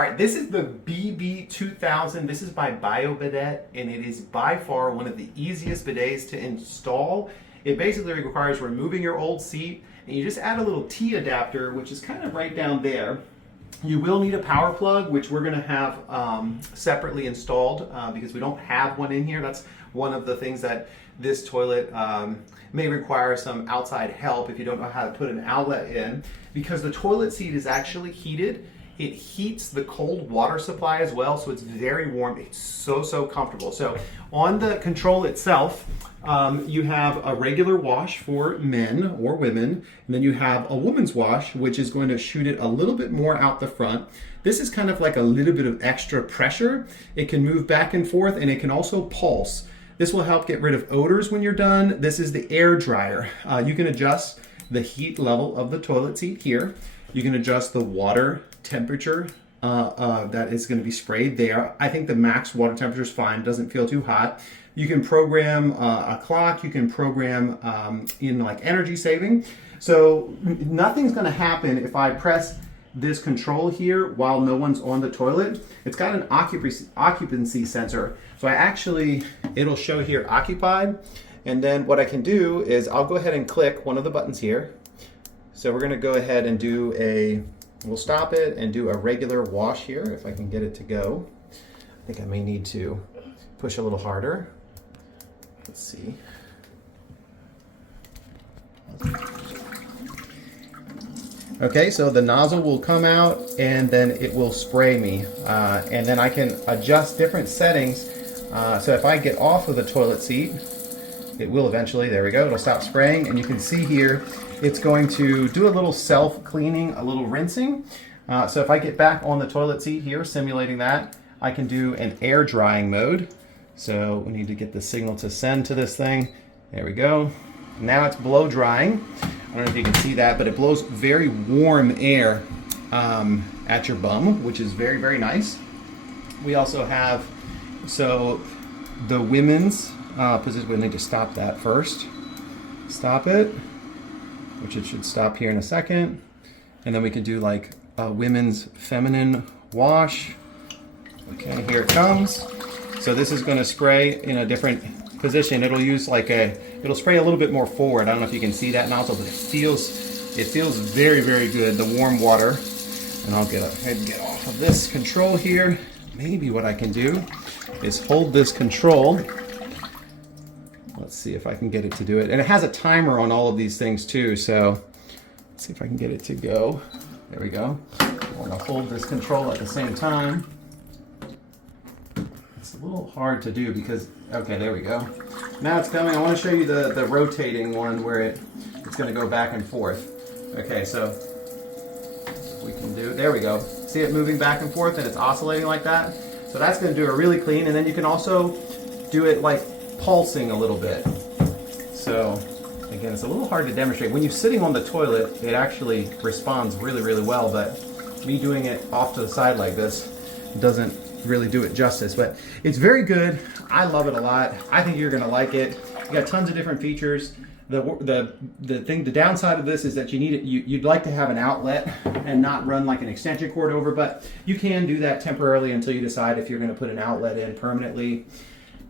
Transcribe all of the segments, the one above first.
All right, this is the BB2000. This is by bidet, and it is by far one of the easiest bidets to install. It basically requires removing your old seat, and you just add a little T adapter, which is kind of right down there. You will need a power plug, which we're going to have separately installed because we don't have one in here. That's one of the things that this toilet may require some outside help if you don't know how to put an outlet in. Because the toilet seat is actually heated, it heats the cold water supply as well, so it's very warm. It's so comfortable. So on the control itself, you have a regular wash for men or women, and then you have a woman's wash, which is going to shoot it a little bit more out the front. This is kind of like a little bit of extra pressure. It can move back and forth, and it can also pulse. This will help get rid of odors when you're done. This is the air dryer. You can adjust the heat level of the toilet seat here. You can adjust the water temperature that is going to be sprayed there. I think the max water temperature is fine, doesn't feel too hot. You can program a clock, you can program in like energy saving. So nothing's going to happen if I press this control here while no one's on the toilet. It's got an occupancy sensor. So it'll show here occupied. And then what I can do is I'll go ahead and click one of the buttons here. So we're going to go ahead and we'll stop it and do a regular wash here if I can get it to go. I think I may need to push a little harder. Let's see. Okay, so the nozzle will come out and then it will spray me. And then I can adjust different settings. So if I get off of the toilet seat, it will eventually, there we go, it'll stop spraying. And you can see here, it's going to do a little self-cleaning, a little rinsing. So if I get back on the toilet seat here, simulating that, I can do an air drying mode. So we need to get the signal to send to this thing. There we go. Now it's blow drying. I don't know if you can see that, but it blows very warm air at your bum, which is very nice. We also have, so the women's position, we need to stop that first. Stop it, which it should stop here in a second. And then we can do like a women's feminine wash. Okay, here it comes. So this is going to spray in a different position. It'll use it'll spray a little bit more forward. I don't know if you can see that nozzle, but it feels very good, the warm water. And I'll get ahead and get off of this control here. Maybe what I can do is hold this control. Let's see if I can get it to do it. And it has a timer on all of these things too, so let's see if I can get it to go. There we go. I want to hold this control at the same time. It's a little hard to do because, okay, there we go. Now it's coming. I want to show you the rotating one where it's going to go back and forth. Okay, so we can do, there we go. See it moving back and forth and it's oscillating like that? So that's going to do it really clean, and then you can also do it like pulsing a little bit. So again, it's a little hard to demonstrate. When you're sitting on the toilet, it actually responds really well, but me doing it off to the side like this doesn't really do it justice, but it's very good. I love it a lot. I think you're gonna like it. You got tons of different features. The downside of this is that you'd like to have an outlet and not run like an extension cord over, but you can do that temporarily until you decide if you're going to put an outlet in permanently.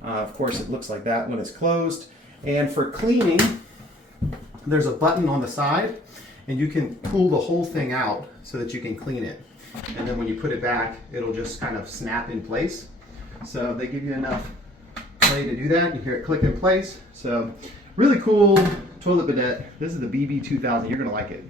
Of course, it looks like that when it's closed. And for cleaning, there's a button on the side, and you can pull the whole thing out so that you can clean it. And then when you put it back, it'll just kind of snap in place. So they give you enough play to do that. You hear it click in place. So really cool toilet bidet. This is the BB2000. You're going to like it.